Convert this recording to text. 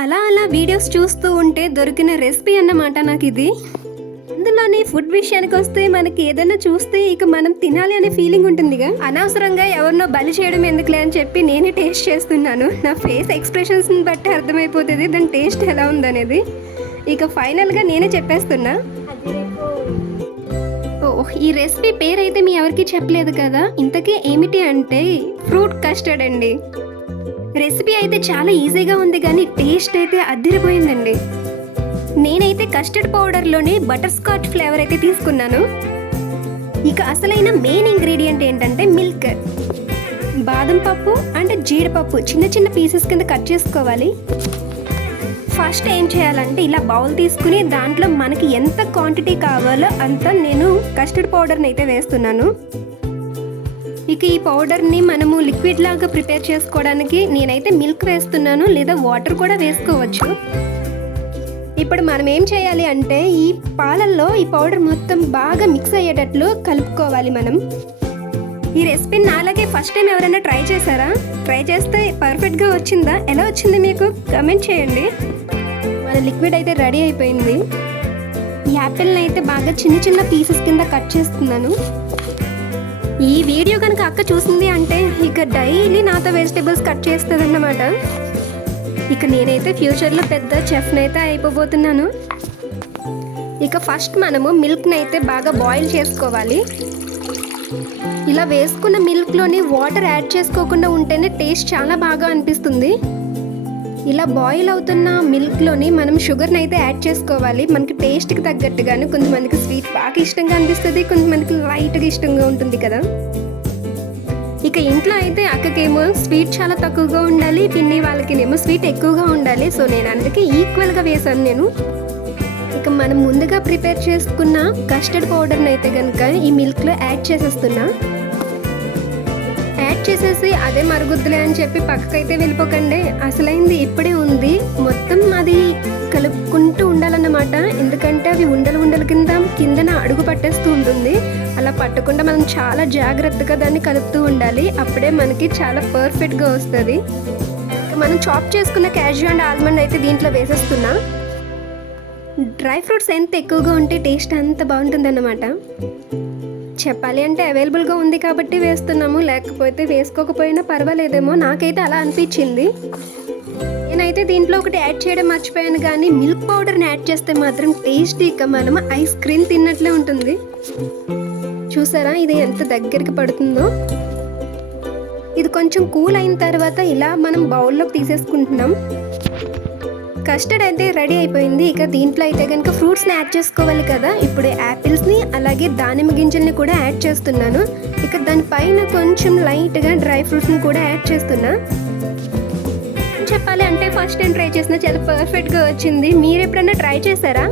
అలా అలా వీడియోస్ చూస్తూ ఉంటే దొరికిన రెసిపీ అన్నమాట నాకు ఇది. అందులోని ఫుడ్ విషయానికి వస్తే మనకి ఏదైనా చూస్తే ఇక మనం తినాలి అనే ఫీలింగ్ ఉంటుందిగా. అనవసరంగా ఎవరినో బలి చేయడం ఎందుకులే అని చెప్పి నేనే టేస్ట్ చేస్తున్నాను. నా ఫేస్ ఎక్స్ప్రెషన్స్ని బట్టి అర్థమైపోతుంది దాని టేస్ట్ ఎలా ఉందనేది. ఇక ఫైనల్గా నేనే చెప్పేస్తున్నా. ఈ రెసిపీ పేరైతే మీ ఎవరికి చెప్పలేదు కదా. ఇంతకీ ఏమిటి అంటే ఫ్రూట్ కస్టర్డ్ అండి. రెసిపీ అయితే చాలా ఈజీగా ఉంది కానీ టేస్ట్ అయితే అదిరిపోయిందండి. నేనైతే కస్టర్డ్ పౌడర్లోనే బటర్ స్కాచ్ ఫ్లేవర్ అయితే తీసుకున్నాను. ఇక అసలైన మెయిన్ ఇంగ్రీడియంట్ ఏంటంటే మిల్క్, బాదం పప్పు అండ్ జీడిపప్పు చిన్న చిన్న పీసెస్ కింద కట్ చేసుకోవాలి. ఫస్ట్ ఏం చేయాలంటే ఇలా బౌల్ తీసుకుని దాంట్లో మనకి ఎంత క్వాంటిటీ కావాలో అంత నేను కస్టర్డ్ పౌడర్ని అయితే వేస్తున్నాను. ఇక ఈ పౌడర్ని మనము లిక్విడ్ లాగా ప్రిపేర్ చేసుకోవడానికి నేనైతే మిల్క్ వేస్తున్నాను, లేదా వాటర్ కూడా వేసుకోవచ్చు. ఇప్పుడు మనం ఏం చేయాలి అంటే ఈ పాలల్లో ఈ పౌడర్ మొత్తం బాగా మిక్స్ అయ్యేటట్లు కలుపుకోవాలి మనం. ఈ రెసిపీని నాలాగే ఫస్ట్ టైం ఎవరైనా ట్రై చేశారా? ట్రై చేస్తే పర్ఫెక్ట్గా వచ్చిందా? ఎలా వచ్చింది మీకు కమెంట్ చేయండి. మన లిక్విడ్ అయితే రెడీ అయిపోయింది. ఈ యాపిల్ని అయితే బాగా చిన్న చిన్న పీసెస్ కింద కట్ చేస్తున్నాను. ఈ వీడియో కనుక అక్క చూసింది అంటే ఇక డైలీ నాతో వెజిటేబుల్స్ కట్ చేస్తుంది అన్నమాట. ఇక నేనైతే ఫ్యూచర్లో పెద్ద చెఫ్ని అయితే అయిపోబోతున్నాను. ఇక ఫస్ట్ మనము మిల్క్ని అయితే బాగా బాయిల్ చేసుకోవాలి. ఇలా వేసుకున్న మిల్క్లోని వాటర్ యాడ్ చేసుకోకుండా ఉంటేనే టేస్ట్ చాలా బాగా అనిపిస్తుంది. ఇలా బాయిల్ అవుతున్న మిల్క్లోని మనం షుగర్ని అయితే యాడ్ చేసుకోవాలి. మనకి టేస్ట్కి తగ్గట్టుగాను. కొంతమందికి స్వీట్ బాగా ఇష్టంగా అనిపిస్తుంది, కొంతమందికి లైట్గా ఇష్టంగా ఉంటుంది కదా. ఇక ఇంట్లో అయితే అక్కకేమో స్వీట్ చాలా తక్కువగా ఉండాలి, పిన్ని వాళ్ళకినేమో స్వీట్ ఎక్కువగా ఉండాలి. సో నేను అందుకే ఈక్వల్గా వేసాను నేను. ఇక మనం ముందుగా ప్రిపేర్ చేసుకున్న కస్టర్డ్ పౌడర్ని అయితే కనుక ఈ మిల్క్లో యాడ్ చేసేస్తున్నా. యాడ్ చేసేసి అదే మరుగుద్దులే అని చెప్పి పక్కకైతే వెళ్ళిపోకండి. అసలైంది ఇప్పుడే ఉంది. మొత్తం అది కలుపుకుంటూ ఉండాలన్నమాట. ఎందుకంటే అవి ఉండలు కిందన అడుగు పట్టేస్తూ ఉంటుంది. అలా పట్టకుండా మనం చాలా జాగ్రత్తగా దాన్ని కలుపుతూ ఉండాలి. అప్పుడే మనకి చాలా పర్ఫెక్ట్గా వస్తుంది. మనం చాప్ చేసుకున్న క్యాష్యూ అండ్ ఆల్మండ్ అయితే దీంట్లో వేసేస్తున్నా. డ్రై ఫ్రూట్స్ ఎంత ఎక్కువగా ఉంటే టేస్ట్ అంత బాగుంటుందన్నమాట. చెప్పాలి అంటే అవైలబుల్గా ఉంది కాబట్టి వేస్తున్నాము, లేకపోతే వేసుకోకపోయినా పర్వాలేదేమో. నాకైతే అలా అనిపించింది. నేనైతే దీంట్లో ఒకటి యాడ్ చేయడం మర్చిపోయాను, కానీ మిల్క్ పౌడర్ని యాడ్ చేస్తే మాత్రం టేస్ట్ ఇక మనం ఐస్ క్రీమ్ తిన్నట్లే ఉంటుంది. చూసారా ఇది ఎంత దగ్గరికి పడుతుందో. ఇది కొంచెం కూల్ అయిన తర్వాత ఇలా మనం బౌల్లోకి తీసేసుకుంటున్నాం. కస్టర్డ్ అయితే రెడీ అయిపోయింది. ఇక దీంట్లో అయితే కనుక ఫ్రూట్స్ని యాడ్ చేసుకోవాలి కదా. ఇప్పుడు యాపిల్స్ని అలాగే దానిమ్మ గింజల్ని కూడా యాడ్ చేస్తున్నాను. ఇక దానిపైన కొంచెం లైట్గా డ్రై ఫ్రూట్స్ని కూడా యాడ్ చేస్తున్నా. చెప్పాలి అంటే ఫస్ట్ టైం ట్రై చేసిన చాలా పర్ఫెక్ట్గా వచ్చింది. మీరు ఎప్పుడైనా ట్రై చేశారా?